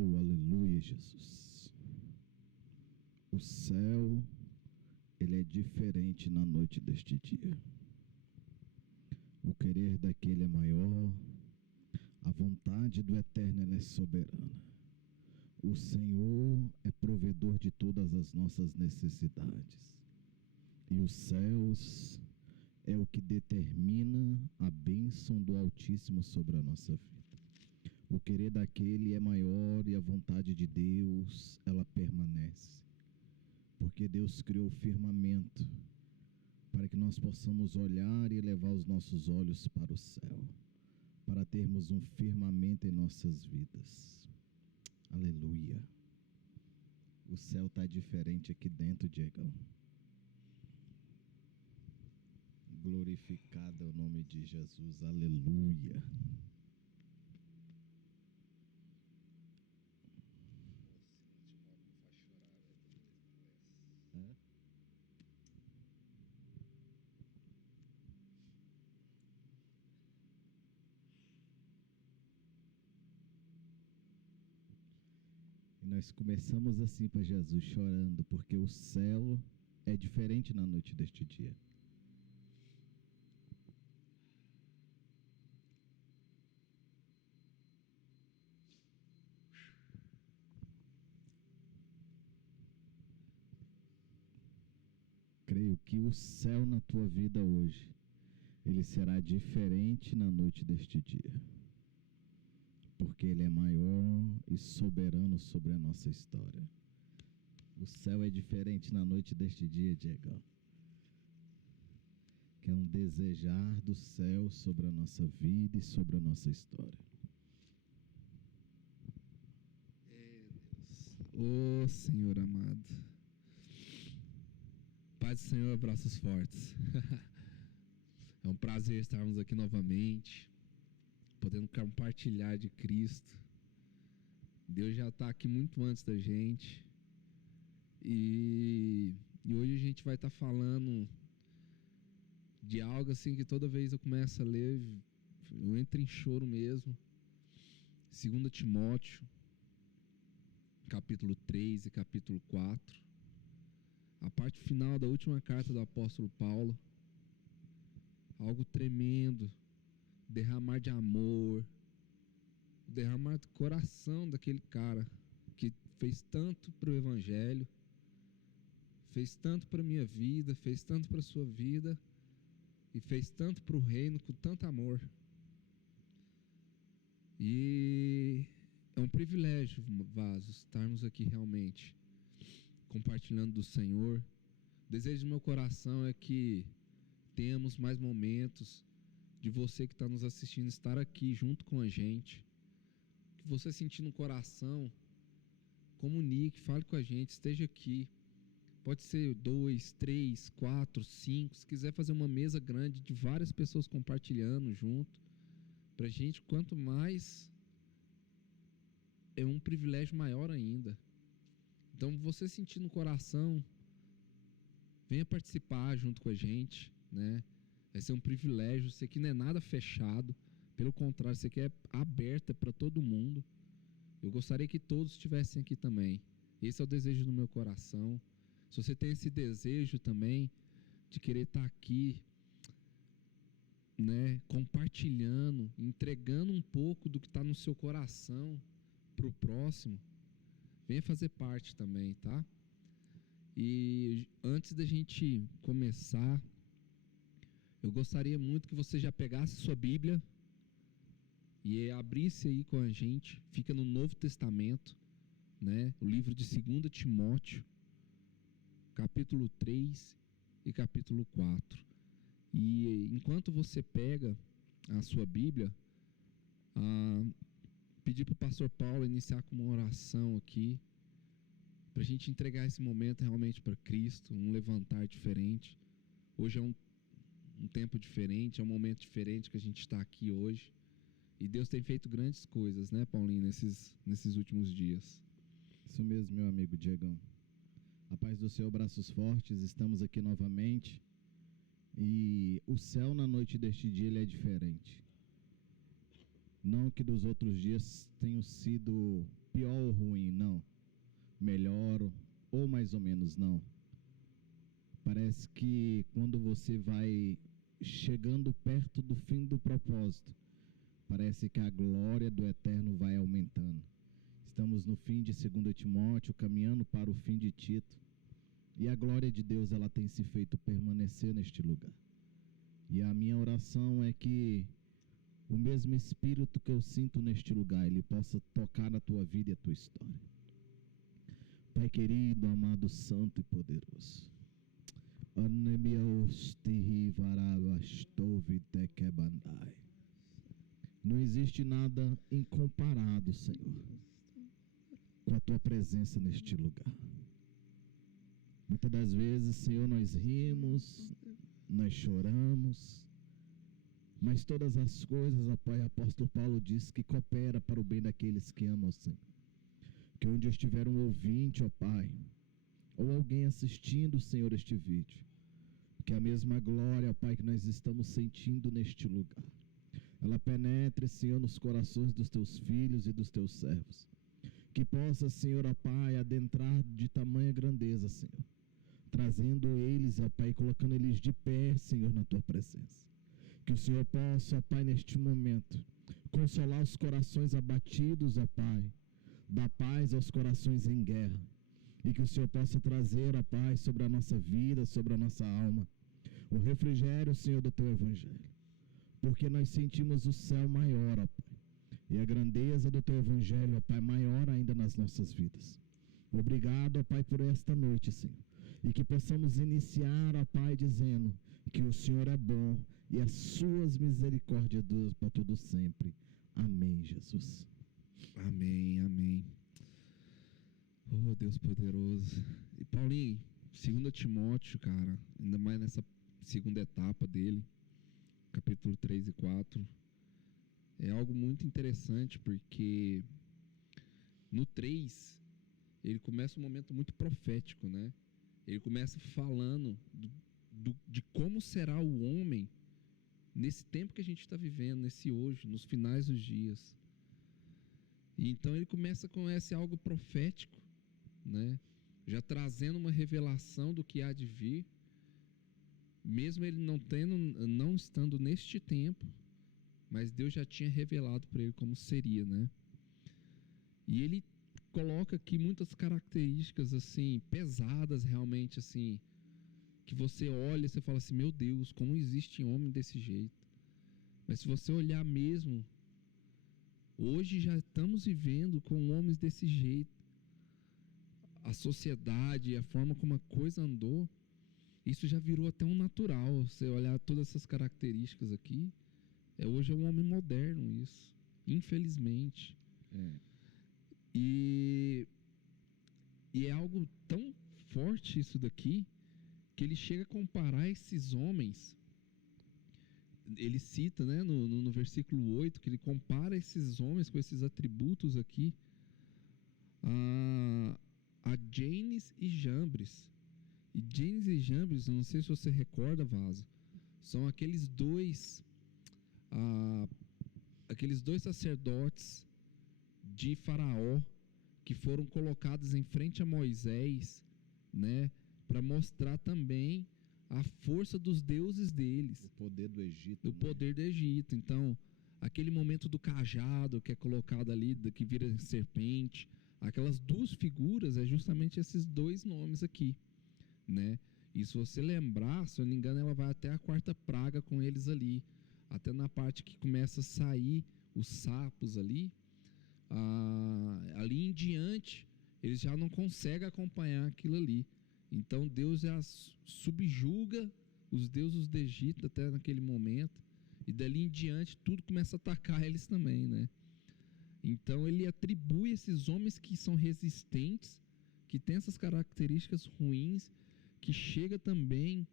Oh, aleluia, Jesus. O céu, ele é diferente na noite deste dia. O querer daquele é maior, a vontade do Eterno ela é soberana. O Senhor é provedor de todas as nossas necessidades. E os céus é o que determina a bênção do Altíssimo sobre a nossa vida. O querer daquele é maior e a vontade de Deus, ela permanece. Porque Deus criou o firmamento para que nós possamos olhar e levar os nossos olhos para o céu, para termos um firmamento em nossas vidas. Aleluia. O céu está diferente aqui dentro, Diegão. Glorificado é o nome de Jesus. Aleluia. E nós começamos assim para Jesus, chorando, porque o céu é diferente na noite deste dia. Creio que o céu na tua vida hoje, ele será diferente na noite deste dia. Porque ele é maior e soberano sobre a nossa história. O céu é diferente na noite deste dia, Diego. Que é um desejar do céu sobre a nossa vida e sobre a nossa história. Deus. Ô Senhor amado. Paz do Senhor, abraços fortes. É um prazer estarmos aqui novamente, podendo compartilhar de Cristo. Deus já está aqui muito antes da gente. E hoje a gente vai estar falando de algo assim que toda vez eu começo a ler, eu entro em choro mesmo. 2 Timóteo, capítulo 3 e capítulo 4. A parte final da última carta do apóstolo Paulo. Algo tremendo. Derramar de amor, derramar do coração daquele cara que fez tanto para o evangelho, fez tanto para a minha vida, fez tanto para a sua vida e fez tanto para o reino com tanto amor. E é um privilégio, Vasos, estarmos aqui realmente compartilhando do Senhor. O desejo do meu coração é que tenhamos mais momentos de você que está nos assistindo estar aqui junto com a gente. Que você sentir no coração, comunique, fale com a gente, esteja aqui. Pode ser 2, 3, 4, 5. Se quiser fazer uma mesa grande de várias pessoas compartilhando junto, pra gente, quanto mais, é um privilégio maior ainda. Então, você sentir no coração, venha participar junto com a gente, né? Vai ser um privilégio. Isso aqui não é nada fechado, pelo contrário, isso aqui é aberto para todo mundo. Eu gostaria que todos estivessem aqui também. Esse é o desejo do meu coração. Se você tem esse desejo também de querer estar aqui, né, compartilhando, entregando um pouco do que está no seu coração para o próximo, venha fazer parte também, tá? E antes da gente começar, eu gostaria muito que você já pegasse sua Bíblia e abrisse aí com a gente. Fica no Novo Testamento, né? O livro de 2 Timóteo, capítulo 3 e capítulo 4. E enquanto você pega a sua Bíblia, pedir para o pastor Paulo iniciar com uma oração aqui, para a gente entregar esse momento realmente para Cristo, um levantar diferente. Hoje é um tempo diferente, é um momento diferente que a gente está aqui hoje. E Deus tem feito grandes coisas, né, Paulinho, nesses últimos dias. Isso mesmo, meu amigo Diegão. A paz do Senhor, braços fortes, estamos aqui novamente. E o céu na noite deste dia ele é diferente. Não que dos outros dias tenham sido pior ou ruim, não. Melhor ou mais ou menos, não. Parece que quando você vai chegando perto do fim do propósito, parece que a glória do Eterno vai aumentando. Estamos no fim de 2 Timóteo, caminhando para o fim de Tito. E a glória de Deus, ela tem se feito permanecer neste lugar. E a minha oração é que o mesmo Espírito que eu sinto neste lugar, ele possa tocar na tua vida e a tua história. Pai querido, amado, santo e poderoso. Não existe nada incomparado, Senhor, com a tua presença neste lugar. Muitas das vezes, Senhor, nós rimos, nós choramos, mas todas as coisas, ó Pai, o apóstolo Paulo diz que coopera para o bem daqueles que amam o Senhor. Que onde estiver um ouvinte, ó Pai, ou alguém assistindo, Senhor, este vídeo, que a mesma glória, ó Pai, que nós estamos sentindo neste lugar, ela penetre, Senhor, nos corações dos teus filhos e dos teus servos. Que possa, Senhor, ó Pai, adentrar de tamanha grandeza, Senhor, trazendo eles, ó Pai, colocando eles de pé, Senhor, na tua presença. Que o Senhor possa, ó Pai, neste momento, consolar os corações abatidos, ó Pai, dar paz aos corações em guerra. E que o Senhor possa trazer a paz sobre a nossa vida, sobre a nossa alma, o refrigério, Senhor, do teu evangelho. Porque nós sentimos o céu maior, ó Pai, e a grandeza do teu evangelho, ó Pai, maior ainda nas nossas vidas. Obrigado, ó Pai, por esta noite, Senhor. E que possamos iniciar, ó Pai, dizendo que o Senhor é bom e as suas misericórdias duram para todo sempre. Amém, Jesus. Amém, amém. Oh, Deus poderoso. E Paulinho, 2 Timóteo, cara, ainda mais nessa segunda etapa dele, capítulo 3 e 4, é algo muito interessante, porque no 3, ele começa um momento muito profético, né? Ele começa falando de como será o homem nesse tempo que a gente está vivendo, nesse hoje, nos finais dos dias. E então ele começa com esse algo profético, né? Já trazendo uma revelação do que há de vir, mesmo ele não estando neste tempo, mas Deus já tinha revelado para ele como seria, né? E ele coloca aqui muitas características assim pesadas, realmente assim, que você olha e você fala assim: meu Deus, como existe homem desse jeito? Mas se você olhar mesmo, hoje já estamos vivendo com homens desse jeito. A sociedade, a forma como a coisa andou, isso já virou até um natural. Você olhar todas essas características aqui, hoje é um homem moderno isso, infelizmente. E é algo tão forte isso daqui, que ele chega a comparar esses homens. Ele cita, né, no versículo 8, que ele compara esses homens com esses atributos aqui a Janes e Jambres. E Janes e Jambres, não sei se você recorda, Vaso, são aqueles dois sacerdotes de Faraó que foram colocados em frente a Moisés, né, para mostrar também a força dos deuses deles, o poder do Egito, o poder do Egito. Então, aquele momento do cajado que é colocado ali, que vira serpente, aquelas duas figuras é justamente esses dois nomes aqui, né? E se você lembrar, se eu não me engano, ela vai até a quarta praga com eles ali, até na parte que começa a sair os sapos ali, ali em diante, eles já não conseguem acompanhar aquilo ali. Então Deus já subjuga os deuses do Egito até naquele momento, e dali em diante tudo começa a atacar eles também, né? Então ele atribui esses homens que são resistentes, que têm essas características ruins, que chega também,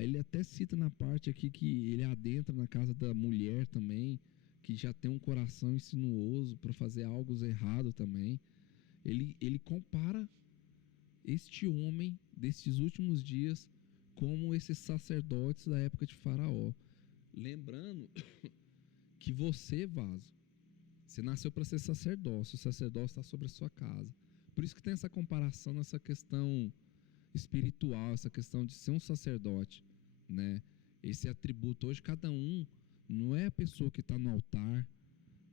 ele até cita na parte aqui que ele adentra na casa da mulher também, que já tem um coração insinuoso para fazer algo errado também. Ele compara este homem destes últimos dias como esses sacerdotes da época de Faraó. Lembrando que você, Vaso, Você nasceu para ser sacerdócio, o sacerdócio está sobre a sua casa. Por isso que tem essa comparação nessa questão espiritual, essa questão de ser um sacerdote, né? Esse atributo. Hoje, cada um não é a pessoa que está no altar,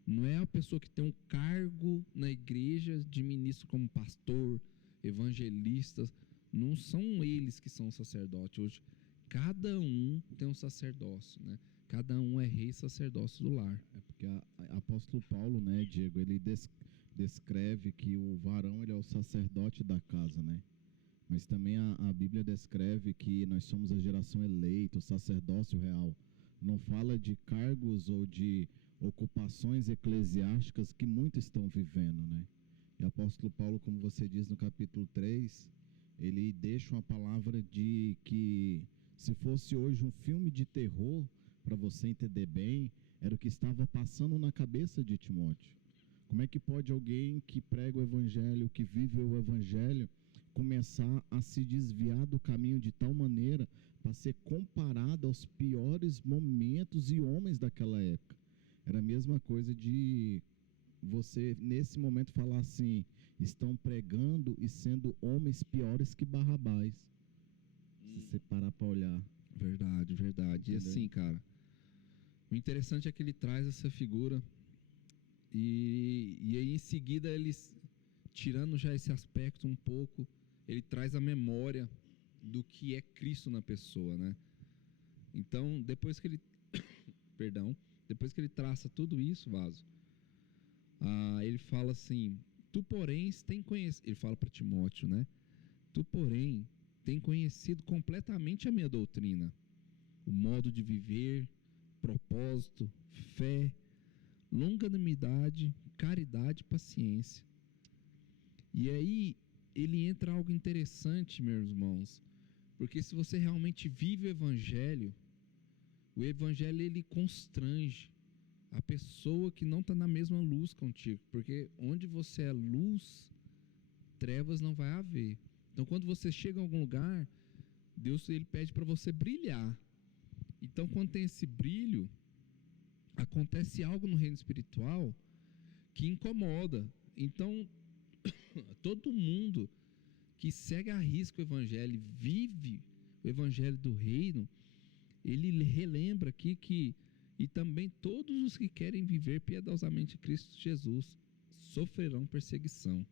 não é a pessoa que tem um cargo na igreja de ministro como pastor, evangelista. Não são eles que são sacerdotes. Hoje, cada um tem um sacerdócio, né? Cada um é rei e sacerdócio do lar. É porque apóstolo Paulo, né, Diego, ele descreve que o varão ele é o sacerdote da casa, né? Mas também a Bíblia descreve que nós somos a geração eleita, o sacerdócio real. Não fala de cargos ou de ocupações eclesiásticas que muitos estão vivendo, né? E o apóstolo Paulo, como você diz no capítulo 3, ele deixa uma palavra de que se fosse hoje um filme de terror, para você entender bem, era o que estava passando na cabeça de Timóteo. Como é que pode alguém que prega o evangelho, que vive o evangelho, começar a se desviar do caminho de tal maneira para ser comparado aos piores momentos e homens daquela época? Era a mesma coisa de você, nesse momento, falar assim: estão pregando e sendo homens piores que Barrabás. Se você parar para olhar. Verdade, verdade. Entendeu? E assim, cara, o interessante é que ele traz essa figura e aí em seguida ele, tirando já esse aspecto um pouco, ele traz a memória do que é Cristo na pessoa, né? Então, depois que ele perdão, depois que ele traça tudo isso, Vaso, ele fala assim: tu, porém, tem conhecido, ele fala para Timóteo, né? Tu, porém, tem conhecido completamente a minha doutrina, o modo de viver, propósito, fé, longanimidade, caridade, paciência. E aí ele entra algo interessante, meus irmãos, porque se você realmente vive o evangelho ele constrange a pessoa que não está na mesma luz contigo, porque onde você é luz, trevas não vai haver. Então, quando você chega em algum lugar, Deus ele pede para você brilhar. Então, quando tem esse brilho, acontece algo no reino espiritual que incomoda. Então, todo mundo que segue a risco o evangelho, vive o evangelho do reino, ele relembra aqui que, e também todos os que querem viver piedosamente Cristo Jesus sofrerão perseguição.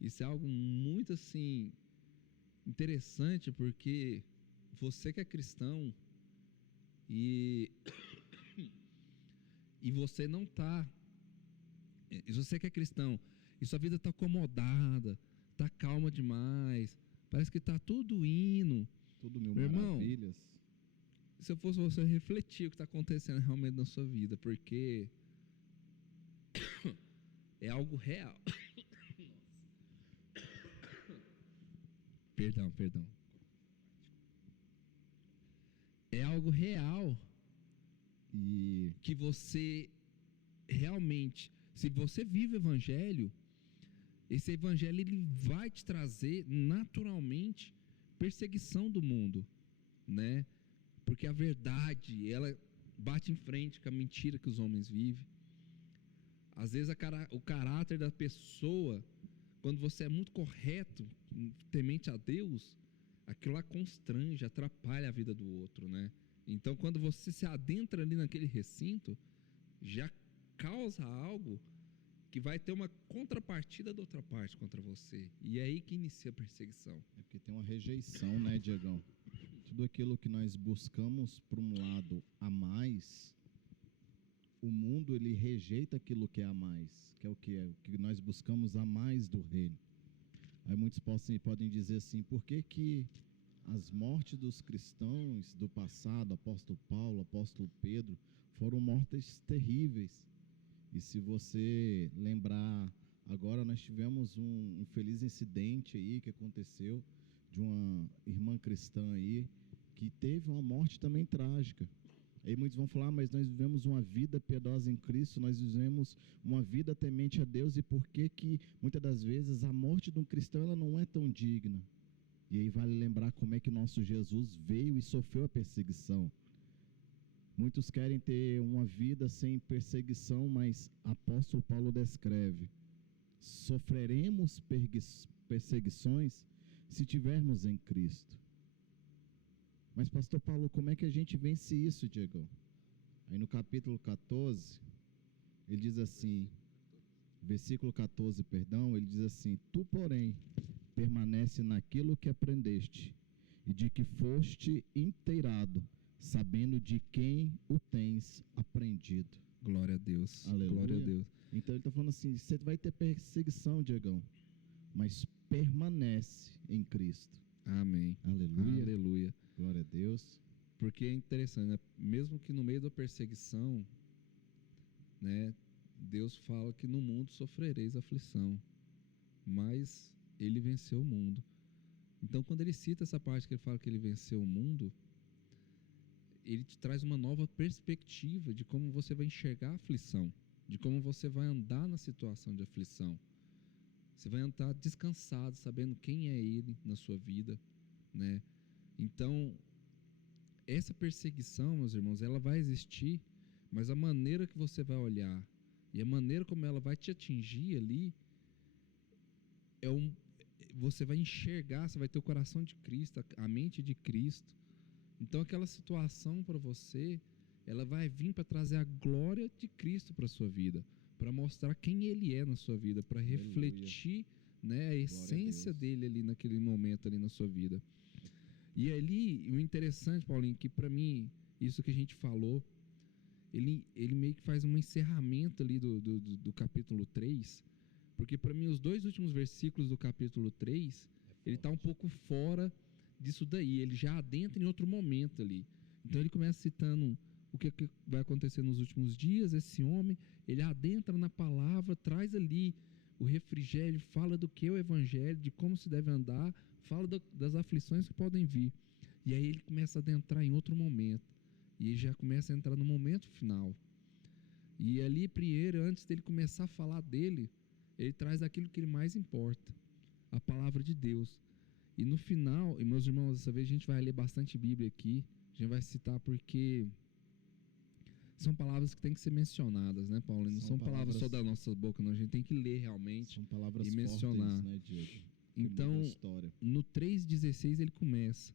Isso é algo muito assim interessante, porque você que é cristão e você não está, você que é cristão e sua vida está acomodada, está calma demais, parece que está tudo indo, Tudo mil meu irmão, maravilhas. se eu fosse você, refletir o que está acontecendo realmente na sua vida, porque é algo real. Perdão. É algo real E que você realmente, se você vive o evangelho, esse evangelho ele vai te trazer naturalmente perseguição do mundo, né? Porque a verdade, ela bate em frente com a mentira que os homens vivem. Às vezes o caráter da pessoa, quando você é muito correto, temente a Deus, aquilo lá constrange, atrapalha a vida do outro, né? Então, quando você se adentra ali naquele recinto, já causa algo que vai ter uma contrapartida da outra parte contra você. E é aí que inicia a perseguição. é porque tem uma rejeição, né, Diegão? Tudo aquilo que nós buscamos por um lado a mais, o mundo ele rejeita aquilo que é a mais, que é o que nós buscamos a mais do reino. Aí muitos podem dizer assim: por que as mortes dos cristãos do passado, apóstolo Paulo, apóstolo Pedro, foram mortes terríveis? E se você lembrar, agora nós tivemos um infeliz incidente aí que aconteceu de uma irmã cristã aí que teve uma morte também trágica. Aí muitos vão falar: mas nós vivemos uma vida piedosa em Cristo, nós vivemos uma vida temente a Deus, e por que muitas das vezes a morte de um cristão ela não é tão digna? E aí vale lembrar como é que nosso Jesus veio e sofreu a perseguição. Muitos querem ter uma vida sem perseguição, mas apóstolo Paulo descreve: sofreremos perseguições se tivermos em Cristo. Mas, pastor Paulo, como é que a gente vence isso, Diego? Aí no capítulo 14, ele diz assim, versículo 14, perdão, ele diz assim: tu, porém, permanece naquilo que aprendeste e de que foste inteirado, sabendo de quem o tens aprendido. Glória a Deus. Aleluia. Glória a Deus. Então ele está falando assim: você vai ter perseguição, Diegão, mas permanece em Cristo. Amém. Aleluia. Aleluia. Glória a Deus. Porque é interessante, né? Mesmo que no meio da perseguição, né, Deus fala que no mundo sofrereis aflição, mas ele venceu o mundo. Então, quando ele cita essa parte que ele fala que ele venceu o mundo, ele te traz uma nova perspectiva de como você vai enxergar a aflição, de como você vai andar na situação de aflição. Você vai andar descansado, sabendo quem é ele na sua vida, né? Então, essa perseguição, meus irmãos, ela vai existir, mas a maneira que você vai olhar e a maneira como ela vai te atingir ali, você vai enxergar, você vai ter o coração de Cristo, a mente de Cristo. Então, aquela situação para você, ela vai vir para trazer a glória de Cristo para a sua vida, para mostrar quem Ele é na sua vida, para refletir, né, a essência dele ali naquele momento ali na sua vida. E ali, o interessante, Paulinho, que para mim, isso que a gente falou, ele meio que faz um encerramento ali do capítulo 3, porque para mim os dois últimos versículos do capítulo 3, ele está um pouco fora disso daí, ele já adentra em outro momento ali. Então ele começa citando o que vai acontecer nos últimos dias, esse homem, ele adentra na palavra, traz ali o refrigério, fala do que é o evangelho, de como se deve andar, fala das aflições que podem vir. E aí ele começa a adentrar em outro momento. E ele já começa a entrar no momento final. E ali, primeiro, antes dele começar a falar dele, ele traz aquilo que ele mais importa, a palavra de Deus. E no final, e meus irmãos, dessa vez a gente vai ler bastante Bíblia aqui, a gente vai citar porque são palavras que têm que ser mencionadas, né, Paulo? Não são palavras só da nossa boca, não. A gente tem que ler realmente. São palavras e mencionar. Fortes, né, Diego? Então, no 3,16 ele começa: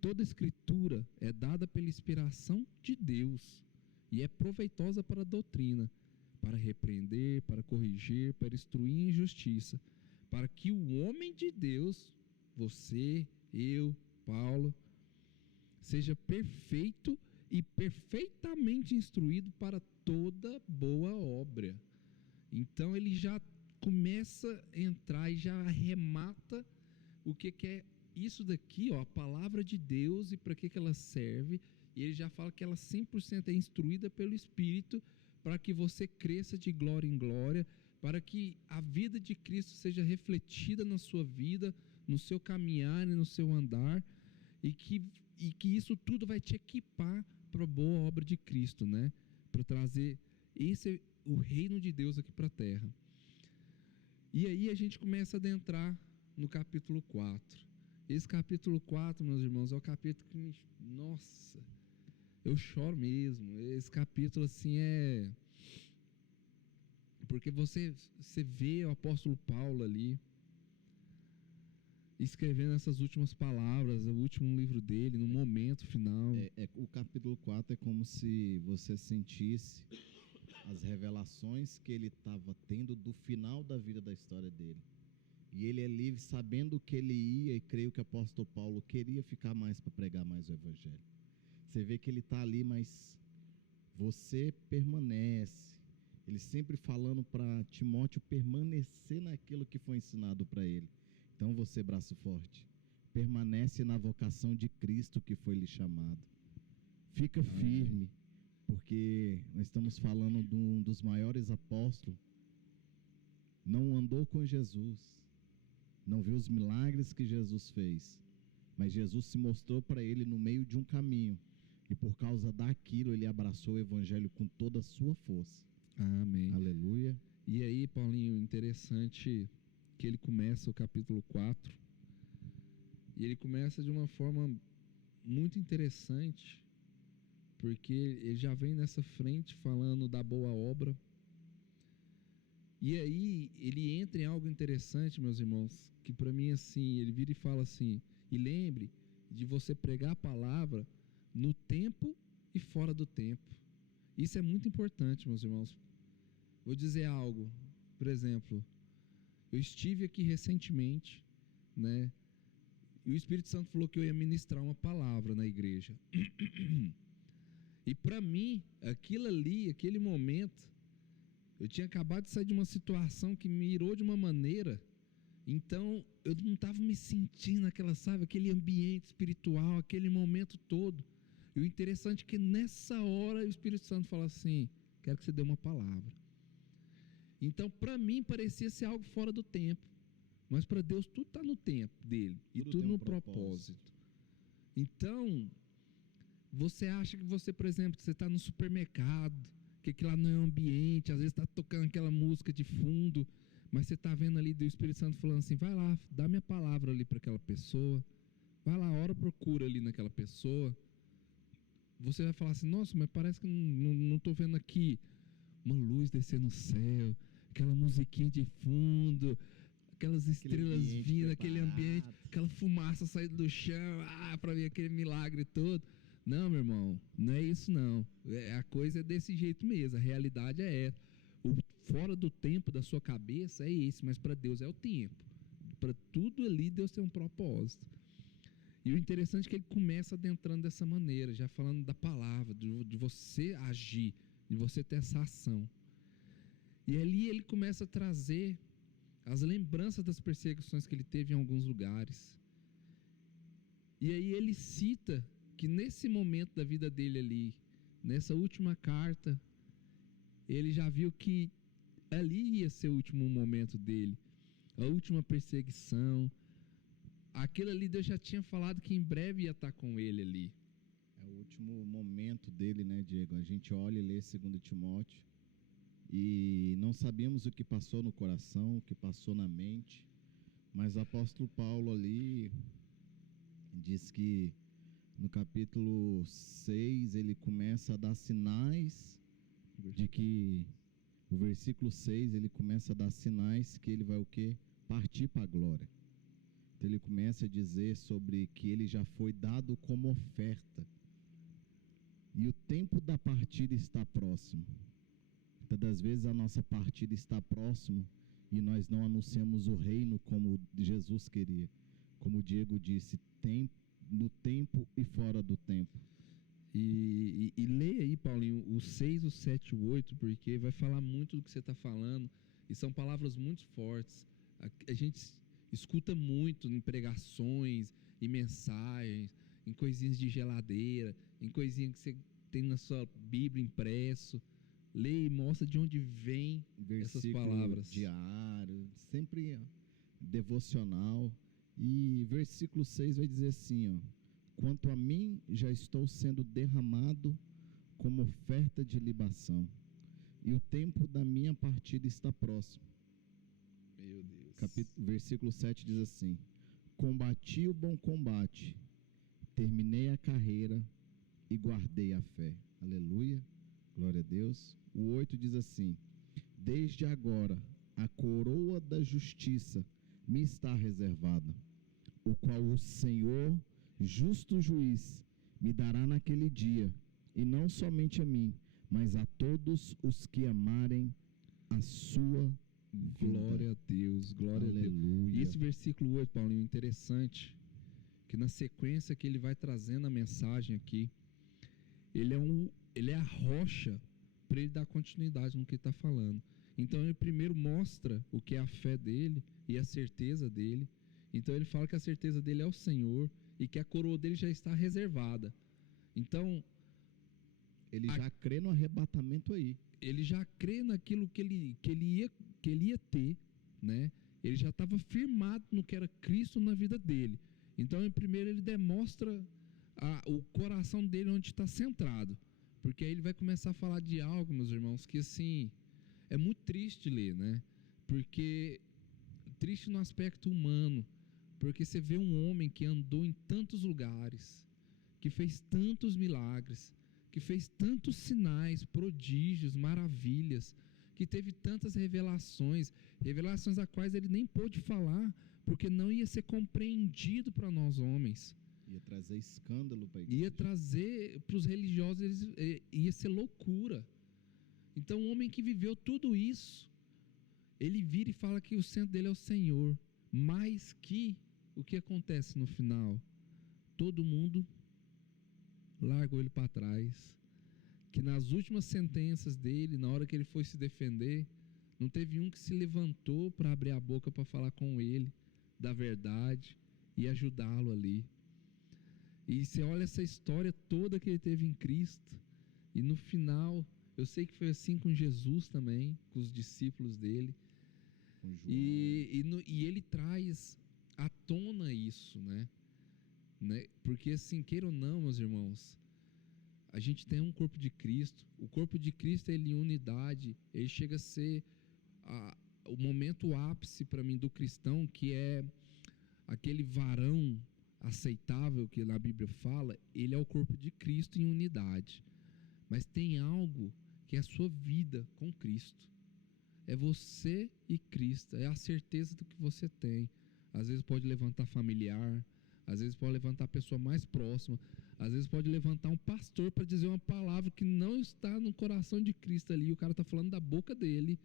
toda escritura é dada pela inspiração de Deus e é proveitosa para a doutrina, para repreender, para corrigir, para instruir em justiça, para que o homem de Deus, você, eu, Paulo, seja perfeito e perfeitamente instruído para toda boa obra. Então ele já começa a entrar e já arremata o que é isso daqui, ó, a palavra de Deus e para que ela serve. E ele já fala que ela 100% é instruída pelo Espírito, para que você cresça de glória em glória, para que a vida de Cristo seja refletida na sua vida, no seu caminhar e no seu andar, e que isso tudo vai te equipar para a boa obra de Cristo, né? Para trazer o reino de Deus aqui para a terra. E aí a gente começa a adentrar no capítulo 4. Esse capítulo 4, meus irmãos, é o capítulo que nossa, eu choro mesmo. Esse capítulo assim porque você vê o apóstolo Paulo ali escrevendo essas últimas palavras, o último livro dele, no momento final. O capítulo 4 é como se você sentisse as revelações que ele estava tendo do final da vida, da história dele. E ele é livre, sabendo que ele ia, e creio que o apóstolo Paulo queria ficar mais para pregar mais o evangelho. Você vê que ele está ali, mas você permanece. Ele sempre falando para Timóteo permanecer naquilo que foi ensinado para ele. Então você, braço forte, permanece na vocação de Cristo que foi lhe chamado. Fica firme, porque nós estamos falando de um dos maiores apóstolos. Não andou com Jesus, não viu os milagres que Jesus fez, mas Jesus se mostrou para ele no meio de um caminho, e por causa daquilo ele abraçou o evangelho com toda a sua força. Amém. Aleluia. E aí, Paulinho, interessante que ele começa o capítulo 4, e ele começa de uma forma muito interessante, porque ele já vem nessa frente falando da boa obra. E aí ele entra em algo interessante, meus irmãos, que para mim assim, ele vira e fala assim: e lembre de você pregar a palavra no tempo e fora do tempo. Isso é muito importante, meus irmãos. Vou dizer algo, por exemplo, eu estive aqui recentemente, né? E o Espírito Santo falou que eu ia ministrar uma palavra na igreja. E para mim, aquilo ali, aquele momento, eu tinha acabado de sair de uma situação que me irou de uma maneira, então eu não estava me sentindo aquele ambiente espiritual, aquele momento todo. E o interessante é que nessa hora o Espírito Santo fala assim: quero que você dê uma palavra. Então para mim parecia ser algo fora do tempo, mas para Deus tudo está no tempo dele, e tudo no propósito. Então, você acha que você, por exemplo, você está no supermercado, que aquilo lá não é um ambiente, às vezes está tocando aquela música de fundo, mas você está vendo ali do Espírito Santo falando assim: vai lá, dá minha palavra ali para aquela pessoa, vai lá, ora, procura ali naquela pessoa. Você vai falar assim: nossa, mas parece que não estou vendo aqui uma luz descer no céu, aquela musiquinha de fundo, aquelas estrelas vindo, aquele ambiente, aquela fumaça saindo do chão, para ver aquele milagre todo. Não, meu irmão, não é isso não. A coisa é desse jeito mesmo, a realidade é essa. O fora do tempo da sua cabeça é esse, mas para Deus é o tempo. Para tudo ali Deus tem um propósito. E o interessante é que ele começa adentrando dessa maneira, já falando da palavra, de você agir, de você ter essa ação. E ali ele começa a trazer as lembranças das perseguições que ele teve em alguns lugares. E aí ele cita que nesse momento da vida dele ali, nessa última carta, ele já viu que ali ia ser o último momento dele, a última perseguição. Aquilo ali Deus já tinha falado que em breve ia estar com ele ali. É o último momento dele, né, Diego? A gente olha e lê 2 Timóteo e não sabemos o que passou no coração, o que passou na mente, mas o apóstolo Paulo ali diz que no capítulo 6 ele começa a dar sinais de que, o versículo 6 ele começa a dar sinais que ele vai o quê? Partir para a glória. Então ele começa a dizer sobre que ele já foi dado como oferta e o tempo da partida está próximo. Muitas das vezes a nossa partida está próximo e nós não anunciamos o reino como Jesus queria. Como o Diego disse, no tempo e fora do tempo. E leia aí, Paulinho, o 6, o 7 e o 8, porque vai falar muito do que você está falando, e são palavras muito fortes. A gente escuta muito em pregações, em mensagens, em coisinhas de geladeira, em coisinhas que você tem na sua Bíblia impresso. Leia e mostra de onde vem essas palavras. Diário, sempre devocional. E versículo 6 vai dizer assim, quanto a mim, já estou sendo derramado como oferta de libação, e o tempo da minha partida está próximo. Meu Deus. Versículo 7 diz assim: combati o bom combate, terminei a carreira e guardei a fé. Aleluia, glória a Deus. O 8 diz assim: desde agora a coroa da justiça me está reservada, o qual o Senhor, justo juiz, me dará naquele dia, e não somente a mim, mas a todos os que amarem a sua vida. Glória a Deus, glória a Deus. E esse versículo 8, Paulinho, interessante, que na sequência que ele vai trazendo a mensagem aqui, ele é a rocha para ele dar continuidade no que ele está falando. Então ele primeiro mostra o que é a fé dele e a certeza dele. Então ele fala que a certeza dele é o Senhor e que a coroa dele já está reservada. Então ele já crê no arrebatamento aí. Ele já crê naquilo que ele ia ter, né? Ele já estava firmado no que era Cristo na vida dele. Então, primeiro ele demonstra o coração dele onde está centrado, porque aí ele vai começar a falar de algo, meus irmãos, que assim é muito triste ler, né? Porque triste no aspecto humano, porque você vê um homem que andou em tantos lugares, que fez tantos milagres, que fez tantos sinais, prodígios, maravilhas, que teve tantas revelações, revelações a quais ele nem pôde falar, porque não ia ser compreendido para nós homens. Ia trazer escândalo para a igreja. Ia trazer para os religiosos, ia ser loucura. Então, um homem que viveu tudo isso, ele vira e fala que o centro dele é o Senhor, mas que o que acontece no final? Todo mundo largou ele para trás. Que nas últimas sentenças dele, na hora que ele foi se defender, não teve um que se levantou para abrir a boca para falar com ele da verdade e ajudá-lo ali. E você olha essa história toda que ele teve em Cristo, e no final, eu sei que foi assim com Jesus também, com os discípulos dele, e ele traz à tona isso, né? Porque assim, queira ou não, meus irmãos, a gente tem um corpo de Cristo. O corpo de Cristo, ele em unidade, ele chega a ser o momento ápice para mim do cristão, que é aquele varão aceitável que na Bíblia fala. Ele é o corpo de Cristo em unidade, mas tem algo que é a sua vida com Cristo. É você e Cristo, é a certeza do que você tem. Às vezes pode levantar familiar, às vezes pode levantar a pessoa mais próxima, às vezes pode levantar um pastor para dizer uma palavra que não está no coração de Cristo ali, o cara está falando da boca dele,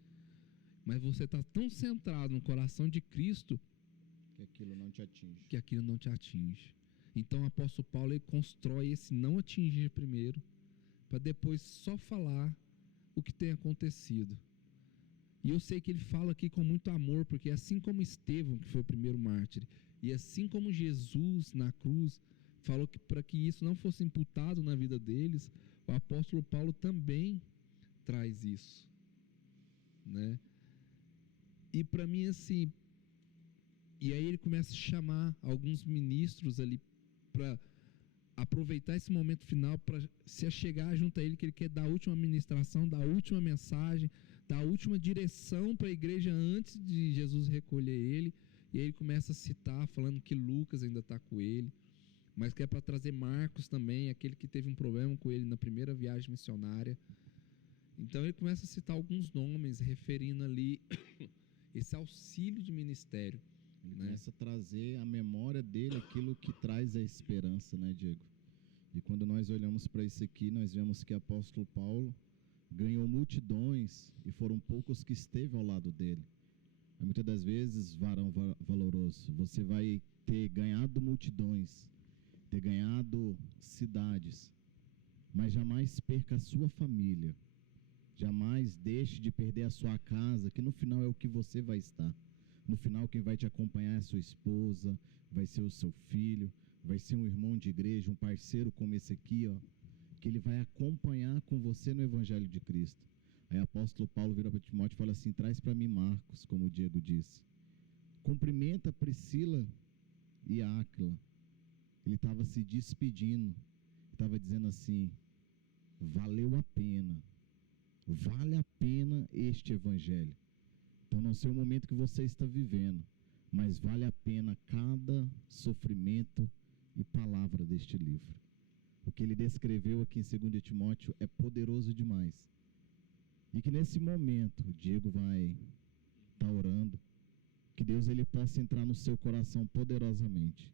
mas você está tão centrado no coração de Cristo que aquilo não te atinge. Então o apóstolo Paulo, ele constrói esse não atingir primeiro, para depois só falar o que tem acontecido. E eu sei que ele fala aqui com muito amor, porque assim como Estevão, que foi o primeiro mártir, e assim como Jesus na cruz falou que para que isso não fosse imputado na vida deles, o apóstolo Paulo também traz isso, né? E para mim assim, e aí ele começa a chamar alguns ministros ali para aproveitar esse momento final para se achegar junto a ele, que ele quer dar a última ministração, dar a última mensagem, dar a última direção para a igreja antes de Jesus recolher ele. E aí ele começa a citar, falando que Lucas ainda está com ele, mas que é para trazer Marcos também, aquele que teve um problema com ele na primeira viagem missionária. Então ele começa a citar alguns nomes, referindo ali esse auxílio de ministério. Ele começa a trazer à memória dele aquilo que traz a esperança, né, Diego? E quando nós olhamos para isso aqui, nós vemos que o apóstolo Paulo ganhou multidões e foram poucos que esteve ao lado dele. Muitas das vezes, varão valoroso, você vai ter ganhado multidões, ter ganhado cidades, mas jamais perca a sua família. Jamais deixe de perder a sua casa, que no final é o que você vai estar. No final, quem vai te acompanhar é a sua esposa, vai ser o seu filho, vai ser um irmão de igreja, um parceiro como esse aqui, ó, que ele vai acompanhar com você no Evangelho de Cristo. Aí o apóstolo Paulo vira para Timóteo e fala assim: traz para mim Marcos, como o Diego disse. Cumprimenta Priscila e Áquila. Ele estava se despedindo, estava dizendo assim: valeu a pena, vale a pena este Evangelho. Então não sei o momento que você está vivendo, mas vale a pena cada sofrimento e palavra deste livro. O que ele descreveu aqui em 2 Timóteo é poderoso demais. E que nesse momento, o Diego vai estar orando, que Deus ele possa entrar no seu coração poderosamente.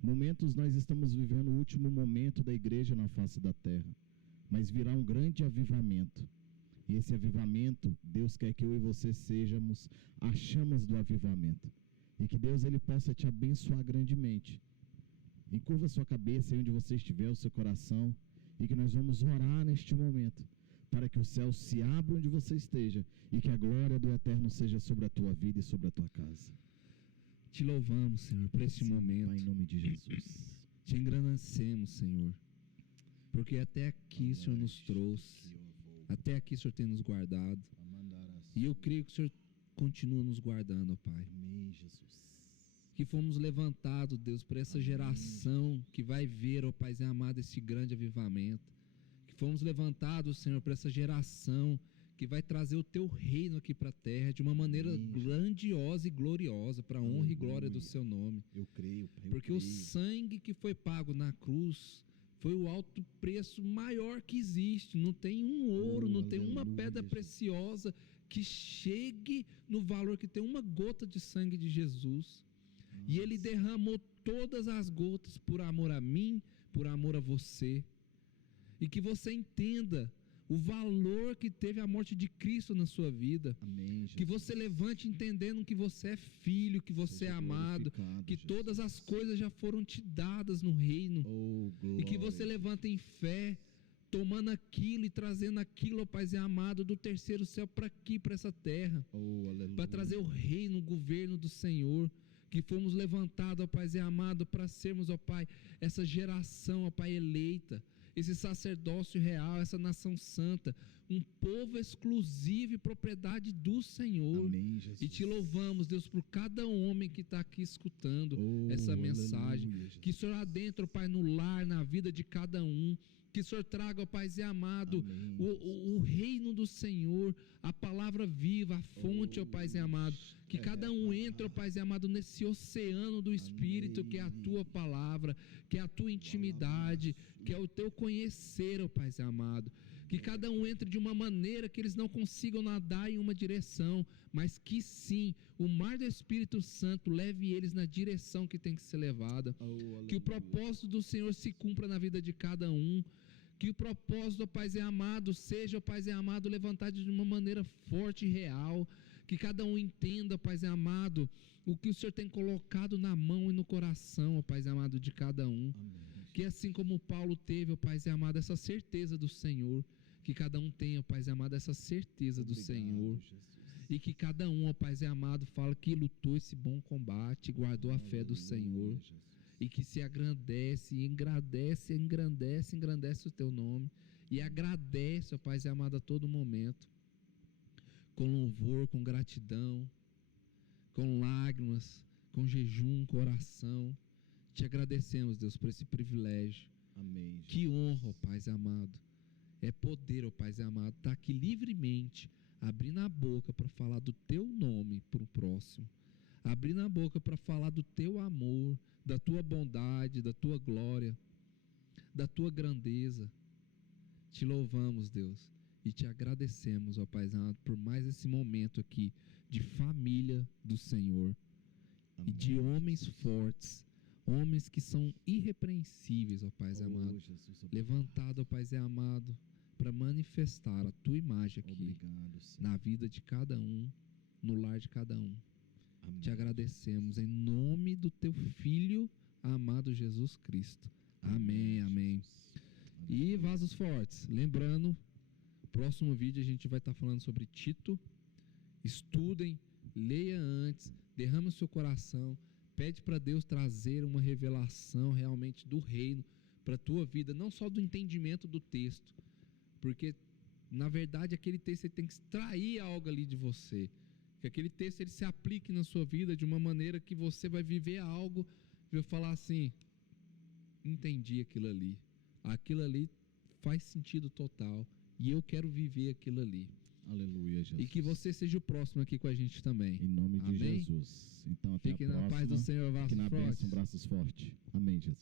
Momentos nós estamos vivendo o último momento da igreja na face da terra, mas virá um grande avivamento. E esse avivamento, Deus quer que eu e você sejamos as chamas do avivamento. E que Deus ele possa te abençoar grandemente. Encurva sua cabeça aí onde você estiver, o seu coração, e que nós vamos orar neste momento, para que o céu se abra onde você esteja e que a glória do Eterno seja sobre a tua vida e sobre a tua casa. Te louvamos, Senhor, por esse momento. Pai, em nome de Jesus. Te engrandecemos, Senhor, porque até aqui o Senhor nos trouxe, até aqui o Senhor tem nos guardado, e eu creio que o Senhor continua nos guardando, ó Pai. Amém, Jesus. Que fomos levantados, Deus, por essa geração que vai ver, ó Pai amado, esse grande avivamento. Que fomos levantados, Senhor, por essa geração que vai trazer o Teu reino aqui para a terra de uma maneira grandiosa e gloriosa, para a honra e glória do Seu nome. Eu creio, Pai. Porque o sangue que foi pago na cruz Foi o alto preço maior que existe. Não tem um ouro, não tem uma pedra preciosa que chegue no valor que tem uma gota de sangue de Jesus. E Ele derramou todas as gotas por amor a mim, por amor a você. E que você entenda o valor que teve a morte de Cristo na sua vida. Amém, que você levante entendendo que você é filho, que você é amado, que todas as coisas já foram te dadas no reino. E que você levante em fé, tomando aquilo e trazendo aquilo, ó Pai amado, do terceiro céu para aqui, para essa terra, para trazer o reino, o governo do Senhor. Que fomos levantados, ó Pai amado, para sermos, ó Pai, essa geração, ó Pai, eleita, esse sacerdócio real, essa nação santa, um povo exclusivo e propriedade do Senhor. Amém, Jesus. E te louvamos, Deus, por cada homem que está aqui escutando essa mensagem. Aleluia, que o Senhor adentre, ó Pai, no lar, na vida de cada um. Que o Senhor traga, ó Pai amado, o reino do Senhor, a palavra viva, a fonte, ó Pai amado. Que cada um entre, ó Pai amado, nesse oceano do Espírito, que é a tua palavra, que é a tua intimidade, que é o teu conhecer, ó Pai amado. Que cada um entre de uma maneira que eles não consigam nadar em uma direção, mas que sim, o mar do Espírito Santo leve eles na direção que tem que ser levada. Que o propósito do Senhor se cumpra na vida de cada um. Que o propósito, ó Pai amado, seja, ó Pai amado, levantado de uma maneira forte e real. Que cada um entenda, Pai amado, o que o Senhor tem colocado na mão e no coração, ó Pai amado, de cada um. Amém. Que assim como Paulo teve, ó Pai amado, essa certeza do Senhor, que cada um tenha, ó Pai amado, essa certeza do Senhor. Jesus. E que cada um, ó Pai amado, fala que lutou esse bom combate, guardou a fé do Senhor. Jesus. E que se agrandece, engrandece o teu nome. E agradece, ó Pai amado, a todo momento. Com louvor, com gratidão, com lágrimas, com jejum, com oração. Te agradecemos, Deus, por esse privilégio. Amém, Jesus. Que honra, ó Pai amado. É poder, ó Pai amado, estar aqui livremente, abrindo a boca para falar do teu nome para o próximo. Abrindo a boca para falar do teu amor, da tua bondade, da tua glória, da tua grandeza. Te louvamos, Deus, e te agradecemos, ó Pai amado, por mais esse momento aqui de família do Senhor. Amém, e de homens fortes, homens que são irrepreensíveis, ó Pai amado, Jesus, levantado, ó Pai amado, para manifestar a tua imagem aqui, obrigado, Senhor. na vida de cada um, no lar de cada um. Amém. Te agradecemos em nome do teu Filho amado Jesus Cristo. Amém, amém. Jesus. E vasos fortes, lembrando, próximo vídeo a gente vai estar falando sobre Tito. Estudem, leia antes, derrama o seu coração, pede para Deus trazer uma revelação realmente do reino para a tua vida, não só do entendimento do texto, porque na verdade aquele texto ele tem que extrair algo ali de você, que aquele texto ele se aplique na sua vida de uma maneira que você vai viver algo, vai falar assim, entendi aquilo ali faz sentido total, e eu quero viver aquilo ali. Aleluia, Jesus. E que você seja o próximo aqui com a gente também. Em nome de Amém? Jesus. Então, até Fique a na próxima. paz do Senhor, Fique vasos na fortes. bênção, braços fortes. Amém, Jesus.